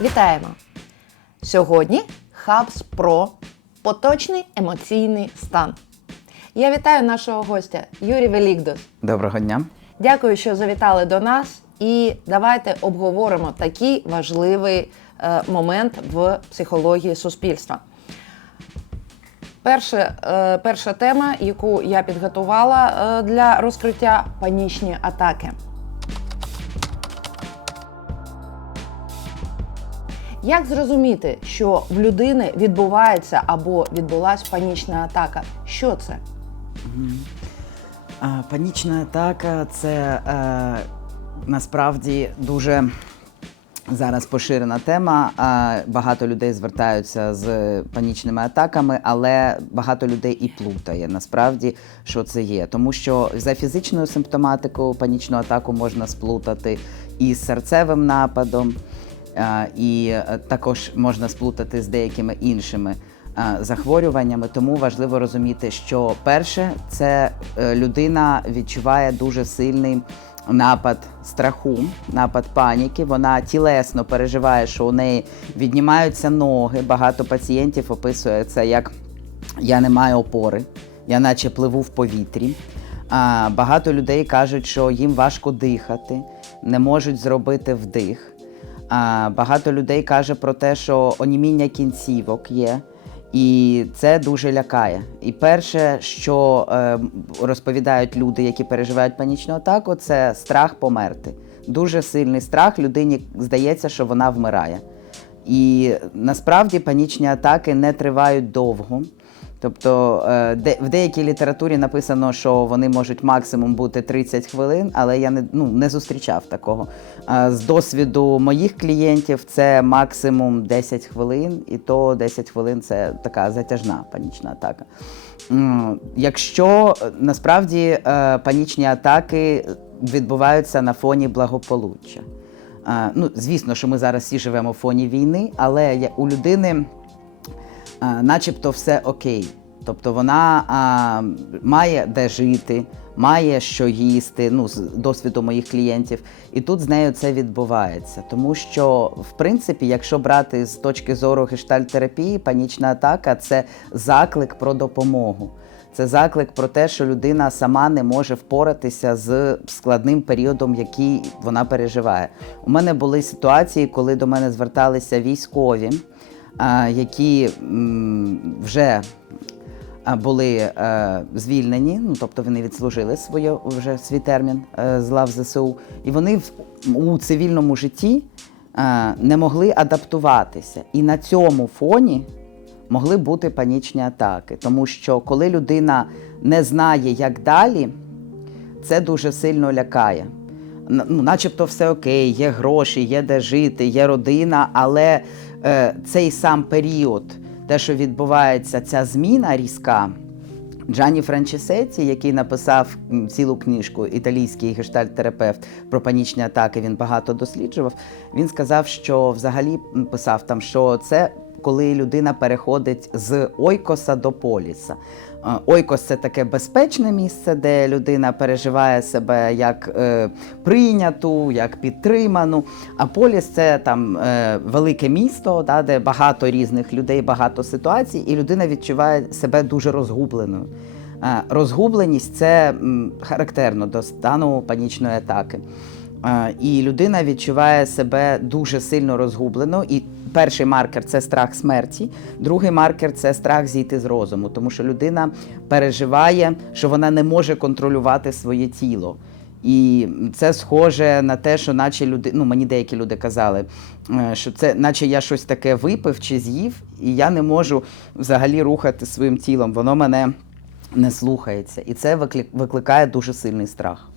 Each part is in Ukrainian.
Вітаємо! Сьогодні Hubs Pro поточний емоційний стан. Я вітаю нашого гостя Юрій Велікдос. Доброго дня. Дякую, що завітали до нас. І давайте обговоримо такий важливий е, момент в психології суспільства. Перше, е, перша тема, яку я підготувала е, для розкриття панічні атаки. Як зрозуміти, що в людини відбувається або відбулась панічна атака? Що це? Панічна атака це е, насправді дуже зараз поширена тема. Багато людей звертаються з панічними атаками, але багато людей і плутає насправді, що це є. Тому що за фізичною симптоматикою панічну атаку можна сплутати із серцевим нападом. І е, також можна сплутати з деякими іншими е, захворюваннями. Тому важливо розуміти, що перше це е, людина відчуває дуже сильний напад страху, напад паніки. Вона тілесно переживає, що у неї віднімаються ноги. Багато пацієнтів описує це як я не маю опори, я наче пливу в повітрі. Багато людей кажуть, що їм важко дихати, не можуть зробити вдих. А, багато людей каже про те, що оніміння кінцівок є, і це дуже лякає. І перше, що е, розповідають люди, які переживають панічну атаку, це страх померти. Дуже сильний страх. Людині здається, що вона вмирає. І насправді панічні атаки не тривають довго. Тобто е, де, в деякій літературі написано, що вони можуть максимум бути 30 хвилин, але я не, ну, не зустрічав такого. Е, З досвіду моїх клієнтів це максимум 10 хвилин, і то 10 хвилин це така затяжна панічна атака. Якщо насправді е, панічні атаки відбуваються на фоні благополуччя. Ну, звісно, що ми зараз всі живемо в фоні війни, але у людини начебто все окей. Тобто вона а, має де жити, має що їсти, ну, з досвіду моїх клієнтів. І тут з нею це відбувається. Тому що, в принципі, якщо брати з точки зору гештальтерапії, панічна атака це заклик про допомогу. Це заклик про те, що людина сама не може впоратися з складним періодом, який вона переживає. У мене були ситуації, коли до мене зверталися військові які вже були е, звільнені, ну тобто вони відслужили своє вже свій термін е, з лав ЗСУ, і вони у цивільному житті е, не могли адаптуватися. І на цьому фоні могли бути панічні атаки, тому що коли людина не знає, як далі, це дуже сильно лякає. Ну, начебто все окей, є гроші, є де жити, є родина, але цей сам період, те, що відбувається, ця зміна різка. Джанні Франчесетті, який написав цілу книжку, італійський гештальт-терапевт про панічні атаки, він багато досліджував. Він сказав, що взагалі писав там, що це коли людина переходить з ойкоса до поліса. Е, Ойкос це таке безпечне місце, де людина переживає себе як е, прийняту, як підтриману. А поліс це там е, велике місто, да, де багато різних людей, багато ситуацій, і людина відчуває себе дуже розгубленою. Е, розгубленість це м, характерно до стану панічної атаки. Е, І людина відчуває себе дуже сильно розгублено. І перший маркер це страх смерті, другий маркер це страх зійти з розуму, тому що людина переживає, що вона не може контролювати своє тіло. І це схоже на те, що наче люди, ну мені деякі люди казали, е, що це наче я щось таке випив чи з'їв, і я не можу взагалі рухати своїм тілом. Воно мене не слухається. І це виклик- викликає дуже сильний страх.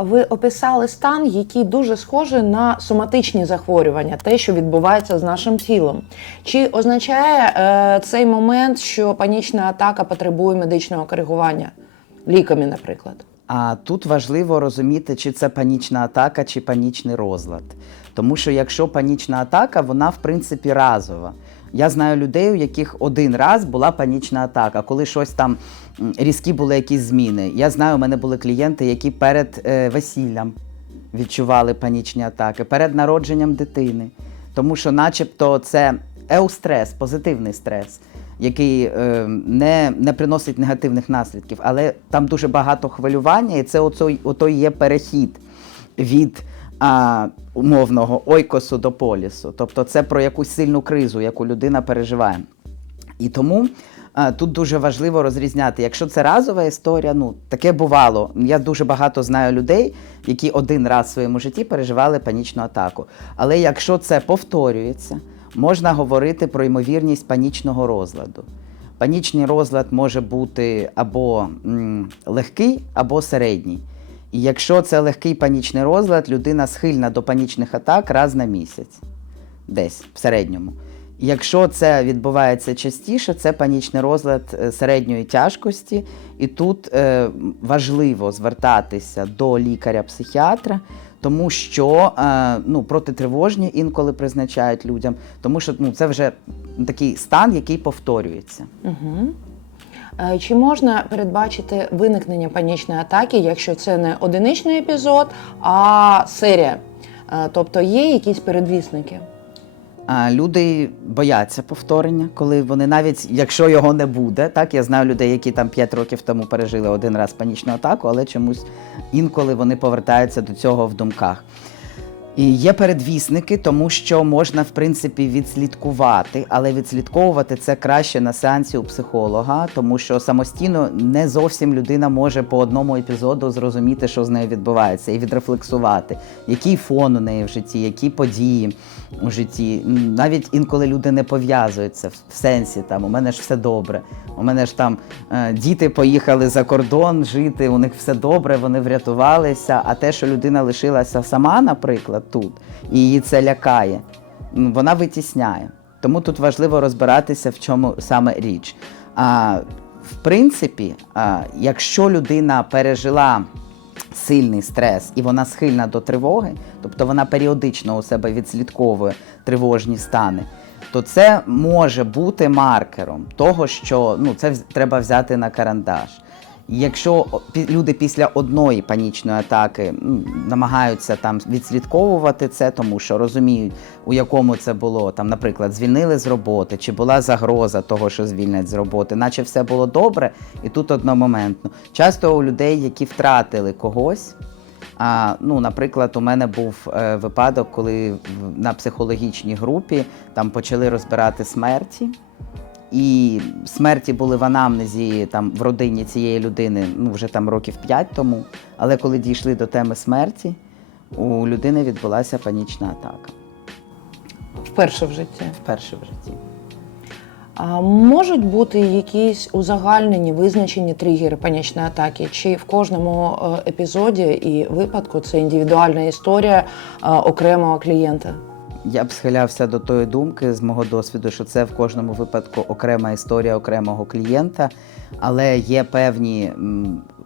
Ви описали стан, який дуже схожий на соматичні захворювання, те, що відбувається з нашим тілом. Чи означає е, цей момент, що панічна атака потребує медичного коригування ліками, наприклад? А тут важливо розуміти, чи це панічна атака, чи панічний розлад. Тому що якщо панічна атака, вона в принципі разова. Я знаю людей, у яких один раз була панічна атака, коли щось там різкі були якісь зміни. Я знаю, у мене були клієнти, які перед е, весіллям відчували панічні атаки, перед народженням дитини. тому що, начебто, це еустрес, позитивний стрес, який е, не, не приносить негативних наслідків, але там дуже багато хвилювання, і це оцой, ото є перехід від а, умовного ойкосу до полісу. Тобто це про якусь сильну кризу, яку людина переживає. І тому а, тут дуже важливо розрізняти, якщо це разова історія, ну таке бувало. Я дуже багато знаю людей, які один раз в своєму житті переживали панічну атаку. Але якщо це повторюється, можна говорити про ймовірність панічного розладу. Панічний розлад може бути або м, легкий, або середній. І якщо це легкий панічний розлад, людина схильна до панічних атак раз на місяць, десь в середньому. Якщо це відбувається частіше, це панічний розлад е, середньої тяжкості, і тут е, важливо звертатися до лікаря-психіатра, тому що е, ну, протитривожні інколи призначають людям, тому що ну, це вже такий стан, який повторюється. Угу. Чи можна передбачити виникнення панічної атаки, якщо це не одиничний епізод, а серія? Е, Тобто є якісь передвісники? Люди бояться повторення, коли вони навіть якщо його не буде, так я знаю людей, які там 5 років тому пережили один раз панічну атаку, але чомусь інколи вони повертаються до цього в думках. Є передвісники, тому що можна в принципі відслідкувати, але відслідковувати це краще на сеансі у психолога, тому що самостійно не зовсім людина може по одному епізоду зрозуміти, що з нею відбувається, і відрефлексувати, який фон у неї в житті, які події у житті. Навіть інколи люди не пов'язуються в в сенсі там у мене ж все добре. У мене ж там е, діти поїхали за кордон жити, у них все добре, вони врятувалися. А те, що людина лишилася сама, наприклад, тут, і її це лякає, вона витісняє. Тому тут важливо розбиратися, в чому саме річ. А, в принципі, а, якщо людина пережила сильний стрес і вона схильна до тривоги, тобто вона періодично у себе відслідковує тривожні стани, то це може бути маркером того, що ну, це треба взяти на карандаш. Якщо люди після одної панічної атаки намагаються там відслідковувати це, тому що розуміють, у якому це було, там, наприклад, звільнили з роботи, чи була загроза того, що звільнять з роботи, наче все було добре, і тут одномоментно. Часто у людей, які втратили когось, а, ну, наприклад, у мене був е, випадок, коли на психологічній групі там почали розбирати смерті. І смерті були в анамнезі там в родині цієї людини ну вже там років 5 тому. Але коли дійшли до теми смерті, у людини відбулася панічна атака Вперше в житті. вперше в житті. А можуть бути якісь узагальнені визначені тригери панічної атаки? Чи в кожному е, епізоді і випадку це індивідуальна історія е, окремого клієнта? Я б схилявся до тої думки з мого досвіду, що це в кожному випадку окрема історія окремого клієнта, але є певні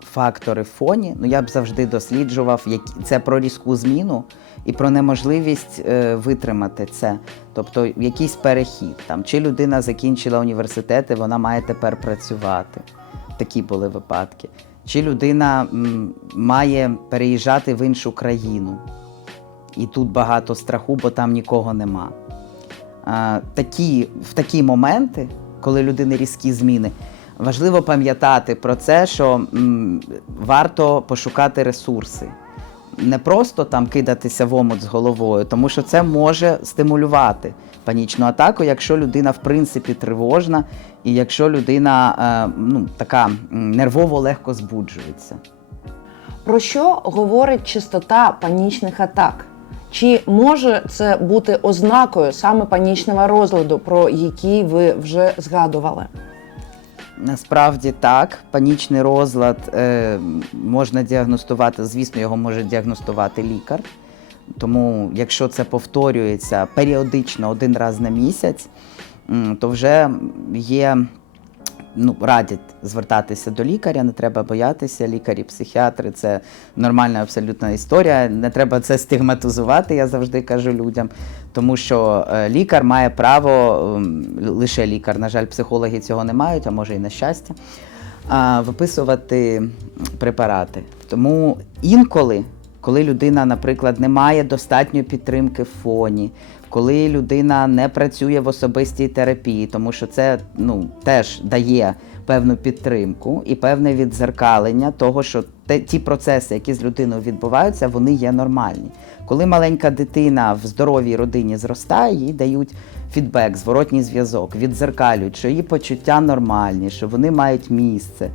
фактори в фоні. Ну я б завжди досліджував, які це про різку зміну і про неможливість е, витримати це. Тобто якийсь перехід. Там чи людина закінчила університет, і вона має тепер працювати. Такі були випадки. Чи людина має переїжджати в іншу країну. І тут багато страху, бо там нікого нема. А, такі, в такі моменти, коли людини різкі зміни, важливо пам'ятати про це, що м, варто пошукати ресурси. Не просто там кидатися в омут з головою, тому що це може стимулювати панічну атаку, якщо людина в принципі тривожна, і якщо людина е, ну, така нервово легко збуджується. Про що говорить частота панічних атак? Чи може це бути ознакою саме панічного розладу, про який ви вже згадували? Насправді так, панічний розлад е, можна діагностувати, звісно, його може діагностувати лікар. Тому, якщо це повторюється періодично один раз на місяць, то вже є, ну, радять звертатися до лікаря, не треба боятися. Лікарі, психіатри це нормальна абсолютна історія. Не треба це стигматизувати, я завжди кажу людям. Тому що е, лікар має право, лише лікар, на жаль, психологи цього не мають, а може і на щастя, виписувати препарати. Тому інколи коли людина, наприклад, не має достатньої підтримки в фоні, коли людина не працює в особистій терапії, тому що це ну, теж дає певну підтримку і певне відзеркалення того, що те, ті процеси, які з людиною відбуваються, вони є нормальні. Коли маленька дитина в здоровій родині зростає, їй дають фідбек, зворотній зв'язок, відзеркалюють, що її почуття нормальні, що вони мають місце.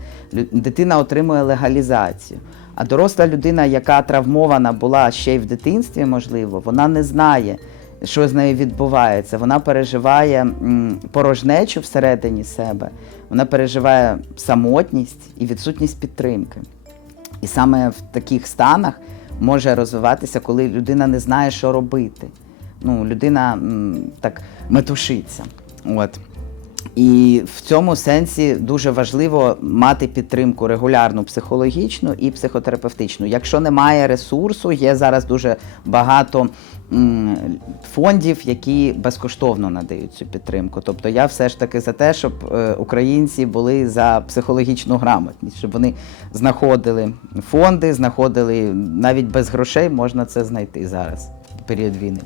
Дитина отримує легалізацію. А доросла людина, яка травмована була ще й в дитинстві, можливо, вона не знає, що з нею відбувається. Вона переживає порожнечу всередині себе, вона переживає самотність і відсутність підтримки. І саме в таких станах може розвиватися, коли людина не знає, що робити. Ну, людина так метушиться. От. І в цьому сенсі дуже важливо мати підтримку регулярну психологічну і психотерапевтичну. Якщо немає ресурсу, є зараз дуже багато фондів, які безкоштовно надають цю підтримку. Тобто я все ж таки за те, щоб е, українці були за психологічну грамотність, щоб вони знаходили фонди, знаходили навіть без грошей можна це знайти зараз в період війни.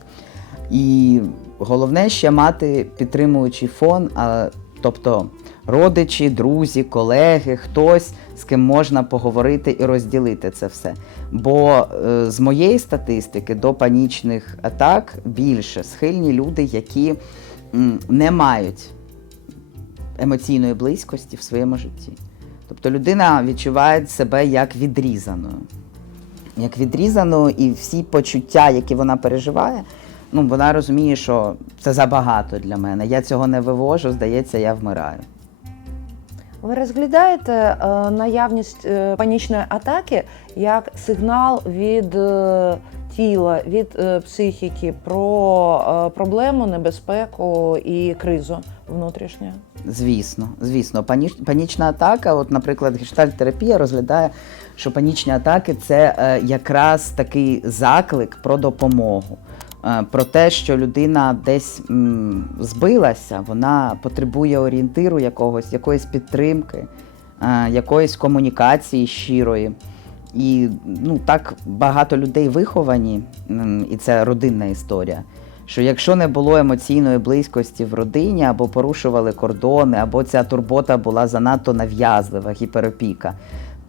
І головне ще мати підтримуючий фон, а, тобто родичі, друзі, колеги, хтось, з ким можна поговорити і розділити це все. Бо е, з моєї статистики до панічних атак більше схильні люди, які не мають емоційної близькості в своєму житті. Тобто людина відчуває себе як відрізаною. Як відрізаною, і всі почуття, які вона переживає, ну вона розуміє, що це забагато для мене. Я цього не вивожу, здається, я вмираю. Ви розглядаєте е, наявність е, панічної атаки як сигнал від е, тіла, від е, психіки про е, проблему, небезпеку і кризу внутрішню? Звісно, звісно, паніч, панічна атака, от, наприклад, гештальт-терапія розглядає, що панічні атаки це е, якраз такий заклик про допомогу. Е, про те, що людина десь м, збилася, вона потребує орієнтиру якогось, якоїсь підтримки, е, якоїсь комунікації щирої. І ну, так багато людей виховані, і це родинна історія. Що якщо не було емоційної близькості в родині, або порушували кордони, або ця турбота була занадто нав'язлива, гіперопіка,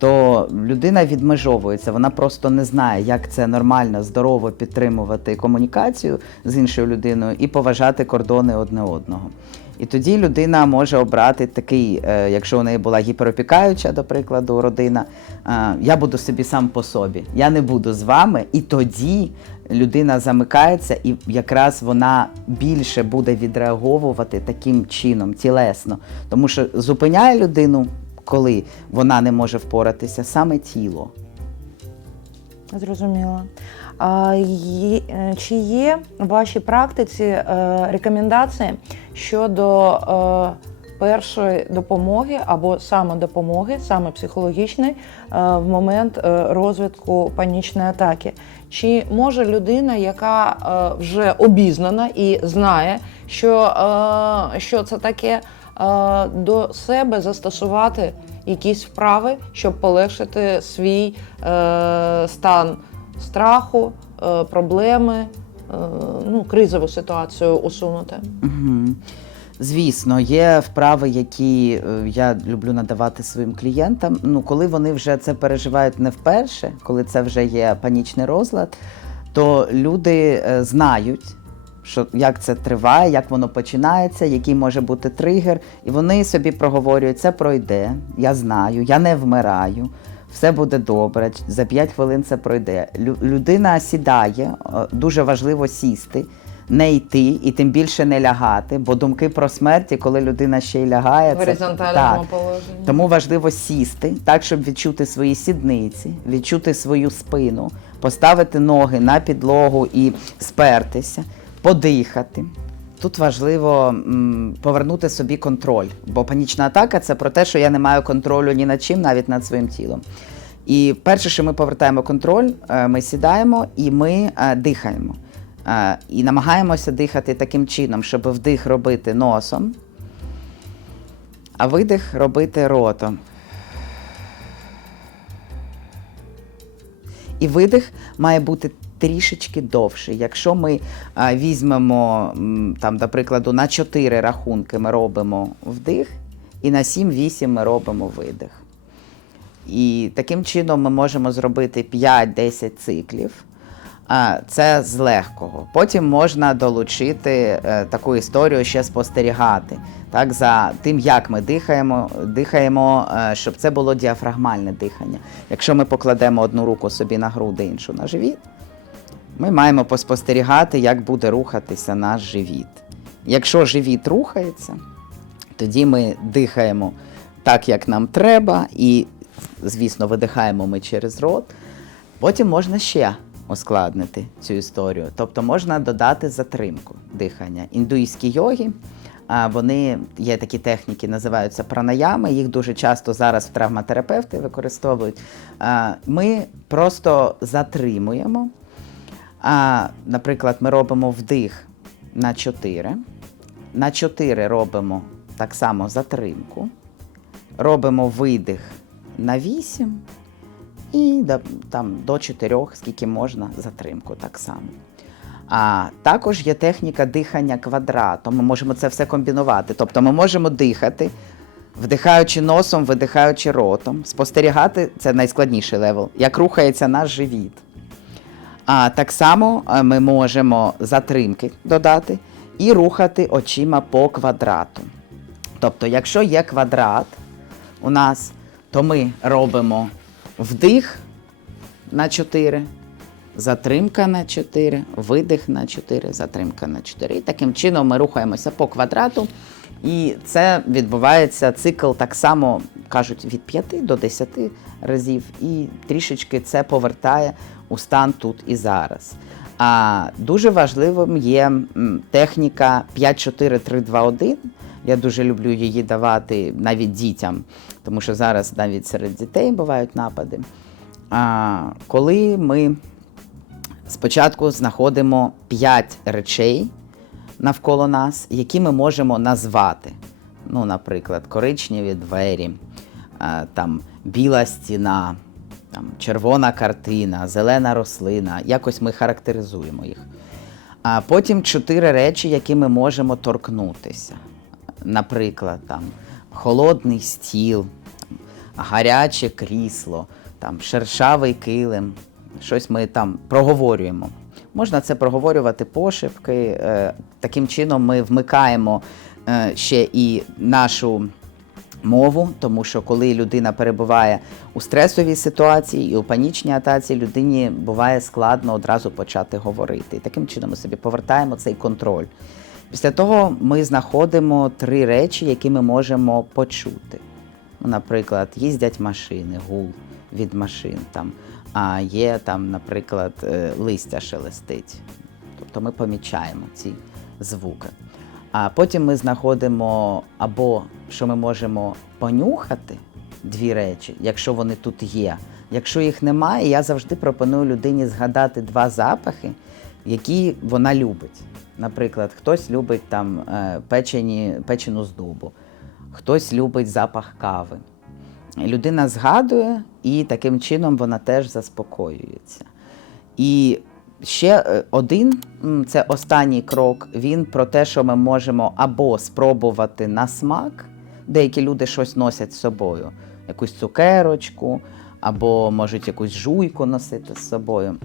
то людина відмежовується, вона просто не знає, як це нормально, здорово підтримувати комунікацію з іншою людиною і поважати кордони одне одного. І тоді людина може обрати такий, е, якщо у неї була гіперопікаюча, до прикладу, родина, е, я буду собі сам по собі, я не буду з вами, і тоді людина замикається, і якраз вона більше буде відреаговувати таким чином, тілесно. Тому що зупиняє людину, коли вона не може впоратися, саме тіло. Зрозуміло. А, є, е, чи є в вашій практиці е, рекомендації щодо е, першої допомоги або самодопомоги, саме психологічної, е, в момент е, розвитку панічної атаки? Чи може людина, яка е, вже обізнана і знає, що, е, що це таке, до себе застосувати якісь вправи, щоб полегшити свій е, стан страху, е, проблеми, е, ну, кризову ситуацію усунути. Звісно, є вправи, які е, я люблю надавати своїм клієнтам. Ну, коли вони вже це переживають не вперше, коли це вже є панічний розлад, то люди е, знають, що як це триває, як воно починається, який може бути тригер, і вони собі проговорюють, це пройде, я знаю, я не вмираю. Все буде добре, за 5 хвилин це пройде. Лю- Людина сідає, е, дуже важливо сісти, не йти і тим більше не лягати, бо думки про смерті, коли людина ще й лягає, В це горизонтальному так. положенні. Тому важливо сісти так, щоб відчути свої сідниці, відчути свою спину, поставити ноги на підлогу і спертися, подихати. Тут важливо повернути собі контроль, бо панічна атака це про те, що я не маю контролю ні над чим, навіть над своїм тілом. І перше, що ми повертаємо контроль, е, ми сідаємо і ми е, дихаємо. Е, І намагаємося дихати таким чином, щоб вдих робити носом, а видих робити ротом. і видих має бути трішечки довший. Якщо ми а, візьмемо, там, до прикладу, на 4 рахунки ми робимо вдих, і на 7-8 ми робимо видих. І таким чином ми можемо зробити 5-10 циклів. Це з легкого. Потім можна долучити е, таку історію, ще спостерігати так, за тим, як ми дихаємо, дихаємо, е, щоб це було діафрагмальне дихання. Якщо ми покладемо одну руку собі на груди, іншу на живіт, ми маємо поспостерігати, як буде рухатися наш живіт. Якщо живіт рухається, тоді ми дихаємо так, як нам треба, і, звісно, видихаємо ми через рот. Потім можна ще ускладнити цю історію. Тобто можна додати затримку дихання. Індуїзькі йоги, вони є такі техніки, називаються пранаями. Їх дуже часто зараз травматерапевти використовують. Ми просто затримуємо. А, Наприклад, ми робимо вдих на 4. На 4 робимо так само затримку. Робимо видих на 8 і там, до 4, скільки можна, затримку так само. А також є техніка дихання квадратом. Ми можемо це все комбінувати. Тобто ми можемо дихати, вдихаючи носом, видихаючи ротом, спостерігати це найскладніший левел, як рухається наш живіт. А так само е, ми можемо затримки додати і рухати очима по квадрату. Тобто, якщо є квадрат у нас, то ми робимо вдих на 4, затримка на 4, видих на 4, затримка на 4. І таким чином ми рухаємося по квадрату. І це відбувається цикл так само, кажуть, від 5 до 10 разів, і трішечки це повертає у стан тут і зараз. А дуже важливим є техніка 5-4-3-2-1. Я дуже люблю її давати навіть дітям, тому що зараз навіть серед дітей бувають напади. А, коли ми спочатку знаходимо 5 речей навколо нас, які ми можемо назвати. Ну, наприклад, коричневі двері, там біла стіна, там, червона картина, зелена рослина. Якось ми характеризуємо їх. А потім чотири речі, які ми можемо торкнутися. Наприклад, там, холодний стіл, гаряче крісло, там, шершавий килим, щось ми там проговорюємо. Можна це проговорювати пошепки. е, Таким чином ми вмикаємо е, ще і нашу мову, тому що коли людина перебуває у стресовій ситуації і у панічній атаці, людині буває складно одразу почати говорити. І таким чином ми собі повертаємо цей контроль. Після того ми знаходимо три речі, які ми можемо почути. Ну, наприклад, їздять машини, гул від машин там, а є там, наприклад, е, листя шелестить. Тобто ми помічаємо ці звуки. А потім ми знаходимо або що ми можемо понюхати дві речі, якщо вони тут є. Якщо їх немає, я завжди пропоную людині згадати два запахи, які вона любить. Наприклад, хтось любить там е, печені, печену з дубу, хтось любить запах кави. Людина згадує, і таким чином вона теж заспокоюється. І ще е, один це останній крок. Він про те, що ми можемо або спробувати на смак. Деякі люди щось носять з собою, якусь цукерочку, або можуть якусь жуйку носити з собою.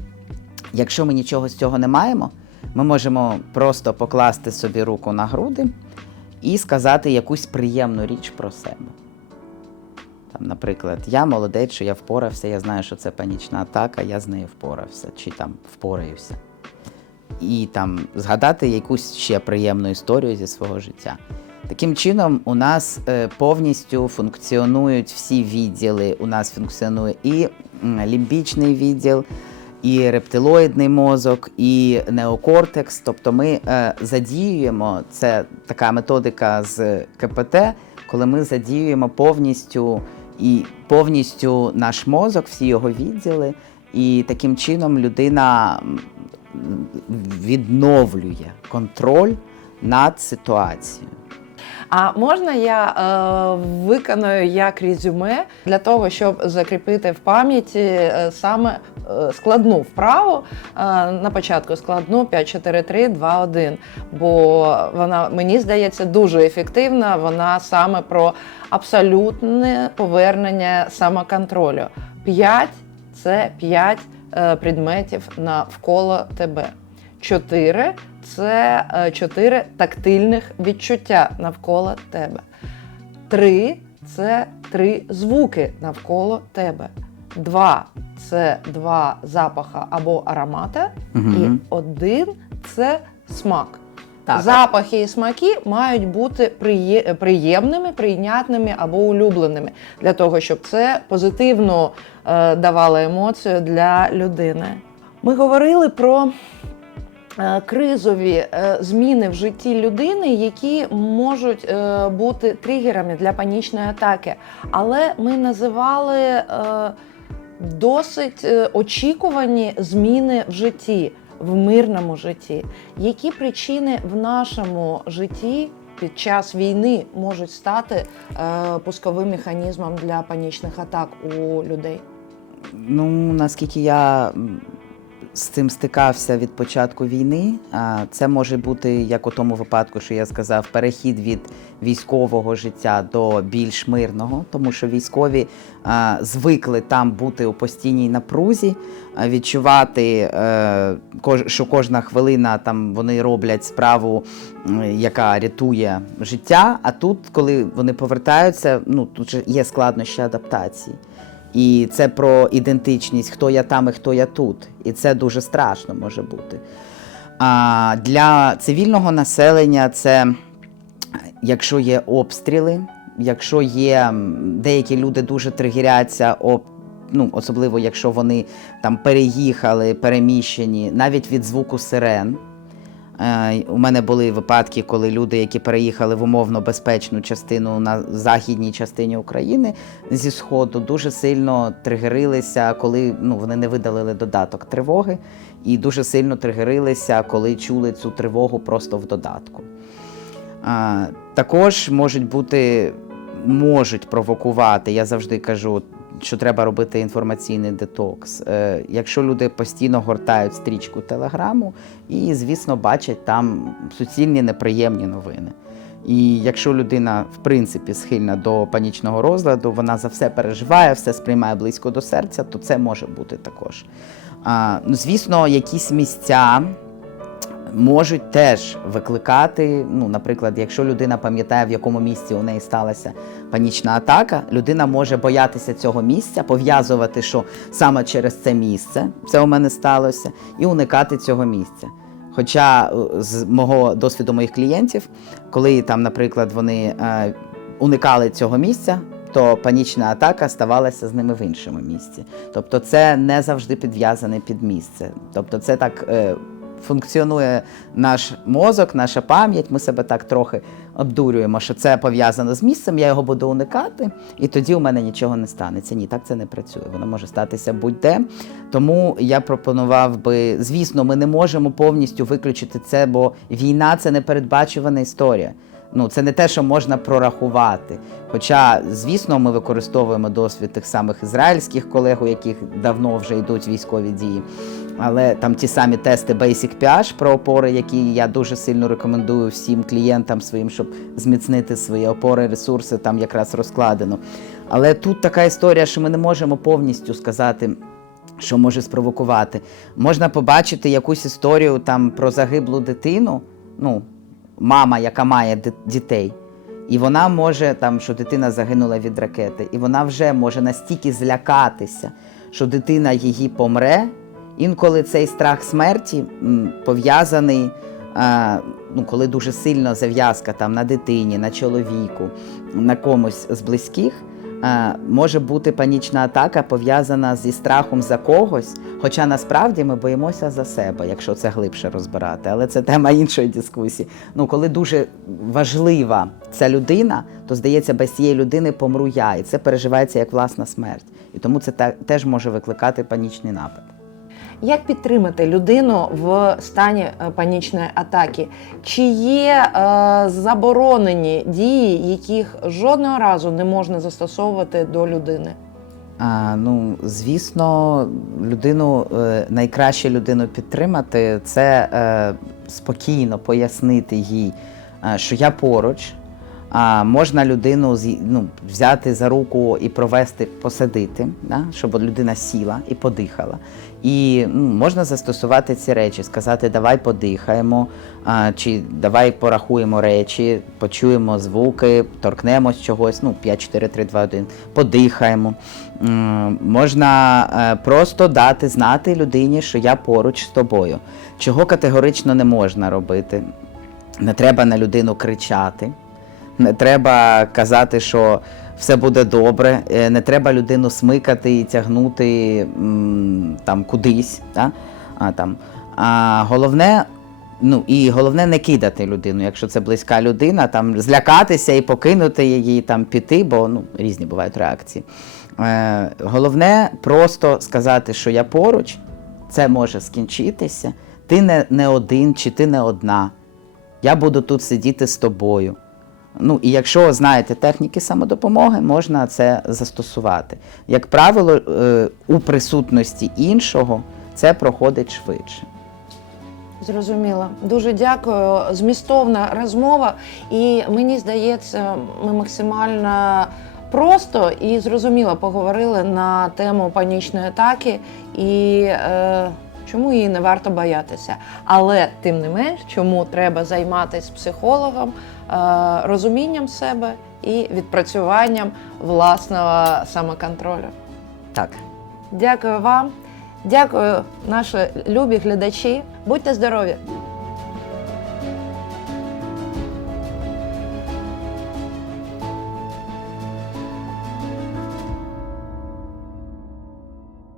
Якщо ми нічого з цього не маємо, ми можемо просто покласти собі руку на груди і сказати якусь приємну річ про себе. Там, наприклад, я молодець, що я впорався, я знаю, що це панічна атака, я з нею впорався, чи там впораюся. І там згадати якусь ще приємну історію зі свого життя. Таким чином, у нас е, повністю функціонують всі відділи. У нас функціонує і лімбічний відділ, і рептилоїдний мозок, і неокортекс. Тобто ми е, задіюємо це така методика з КПТ, коли ми задіюємо повністю і повністю наш мозок, всі його відділи, і таким чином людина відновлює контроль над ситуацією. А можна я е, виконую як резюме для того, щоб закріпити в пам'яті е, саме е, складну вправу е, на початку складну 5, 4, 3, 2, 1. Бо вона мені здається дуже ефективна. Вона саме про абсолютне повернення самоконтролю. 5 – це 5 е, предметів навколо тебе. 4 – це 4 тактильних відчуття навколо тебе. 3 – це 3 звуки навколо тебе. 2 – це 2 запаха або аромата. Мгм. І 1 – це смак. Так. Запахи і смаки мають бути приємними, прийнятними або улюбленими для того, щоб це позитивно е, давало емоцію для людини. Ми говорили про е, кризові е, зміни в житті людини, які можуть е, бути тригерами для панічної атаки. Але ми називали е, досить е, очікувані зміни в житті, в мирному житті. Які причини в нашому житті під час війни можуть стати е, пусковим механізмом для панічних атак у людей? Ну, наскільки я з цим стикався від початку війни, це може бути як у тому випадку, що я сказав, перехід від військового життя до більш мирного, тому що військові звикли там бути у постійній напрузі, відчувати, е, що кожна хвилина там вони роблять справу, яка рятує життя. А тут, коли вони повертаються, ну тут є складнощі адаптації. І це про ідентичність, хто я там і хто я тут. І це дуже страшно може бути. А для цивільного населення це якщо є обстріли, якщо є деякі люди дуже тригеряться, об, ну, особливо якщо вони там переїхали, переміщені, навіть від звуку сирен. Е, У мене були випадки, коли люди, які переїхали в умовно безпечну частину на західній частині України зі сходу, дуже сильно тригерилися, коли ну, вони не видалили додаток тривоги, і дуже сильно тригерилися, коли чули цю тривогу просто в додатку. Також можуть бути, можуть провокувати. Я завжди кажу, що треба робити інформаційний детокс. Е, якщо люди постійно гортають стрічку телеграму і, звісно, бачать там суцільні неприємні новини. І якщо людина, в принципі, схильна до панічного розладу, вона за все переживає, все сприймає близько до серця, то це може бути також. А, ну, звісно, якісь місця можуть теж викликати. Ну, наприклад, якщо людина пам'ятає, в якому місці у неї сталася панічна атака, людина може боятися цього місця, пов'язувати, що саме через це місце це у мене сталося, і уникати цього місця. Хоча е, з мого досвіду моїх клієнтів, коли там, наприклад, вони е, уникали цього місця, то панічна атака ставалася з ними в іншому місці. Тобто, це не завжди підв'язане під місце. Тобто, це так е, функціонує наш мозок, наша пам'ять. Ми себе так трохи обдурюємо, що це пов'язано з місцем, я його буду уникати, і тоді у мене нічого не станеться. Ні, так це не працює. Воно може статися будь-де. Тому я пропонував би, звісно, ми не можемо повністю виключити це, бо війна це непередбачувана історія. Ну, це не те, що можна прорахувати. Хоча, звісно, ми використовуємо досвід тих самих ізраїльських колег, у яких давно вже йдуть військові дії. Але там ті самі тести Basic PH про опори, які я дуже сильно рекомендую всім клієнтам своїм, щоб зміцнити свої опори, ресурси, там якраз розкладено. Але тут така історія, що ми не можемо повністю сказати. Що може спровокувати? Можна побачити якусь історію там про загиблу дитину, ну, мама, яка має дітей, і вона може, там, що дитина загинула від ракети, і вона вже може настільки злякатися, що дитина її помре. Інколи цей страх смерті пов'язаний, ну, коли дуже сильно зав'язка там на дитині, на чоловіку, на комусь з близьких. Може бути панічна атака пов'язана зі страхом за когось, хоча насправді ми боїмося за себе, якщо це глибше розбирати. Але це тема іншої дискусії. Ну, коли дуже важлива ця людина, то здається, без цієї людини помру я, і це переживається як власна смерть. І тому це теж може викликати панічний напад. Як підтримати людину в стані е, панічної атаки? Чи є е, заборонені дії, яких жодного разу не можна застосовувати до людини? А, ну, звісно, людину е, найкраще людину підтримати це е, спокійно пояснити їй, е, що я поруч. А можна людину ну, взяти за руку і провести, посадити, да? щоб людина сіла і подихала. І ну, можна застосувати ці речі, сказати, давай подихаємо, а, чи давай порахуємо речі, почуємо звуки, торкнемось чогось, ну, 5, 4, 3, 2, 1, подихаємо. Можна е, просто дати знати людині, що я поруч з тобою. Чого категорично не можна робити. Не треба на людину кричати. Не треба казати, що все буде добре, е, не треба людину смикати і тягнути там кудись. Да? А, там. а головне, ну і головне не кидати людину, якщо це близька людина, там злякатися і покинути її, там піти, бо ну, різні бувають реакції. Е, головне просто сказати, що я поруч, це може скінчитися. Ти не, не один чи ти не одна. Я буду тут сидіти з тобою. Ну і якщо знаєте техніки самодопомоги, можна це застосувати. Як правило, е, у присутності іншого це проходить швидше. Зрозуміло. Дуже дякую. Змістовна розмова. І мені здається, ми максимально просто і зрозуміло поговорили на тему панічної атаки і е, чому її не варто боятися. Але тим не менш, чому треба займатися психологом, розумінням себе і відпрацюванням власного самоконтролю. Так. Дякую вам. Дякую, наші любі глядачі. Будьте здорові!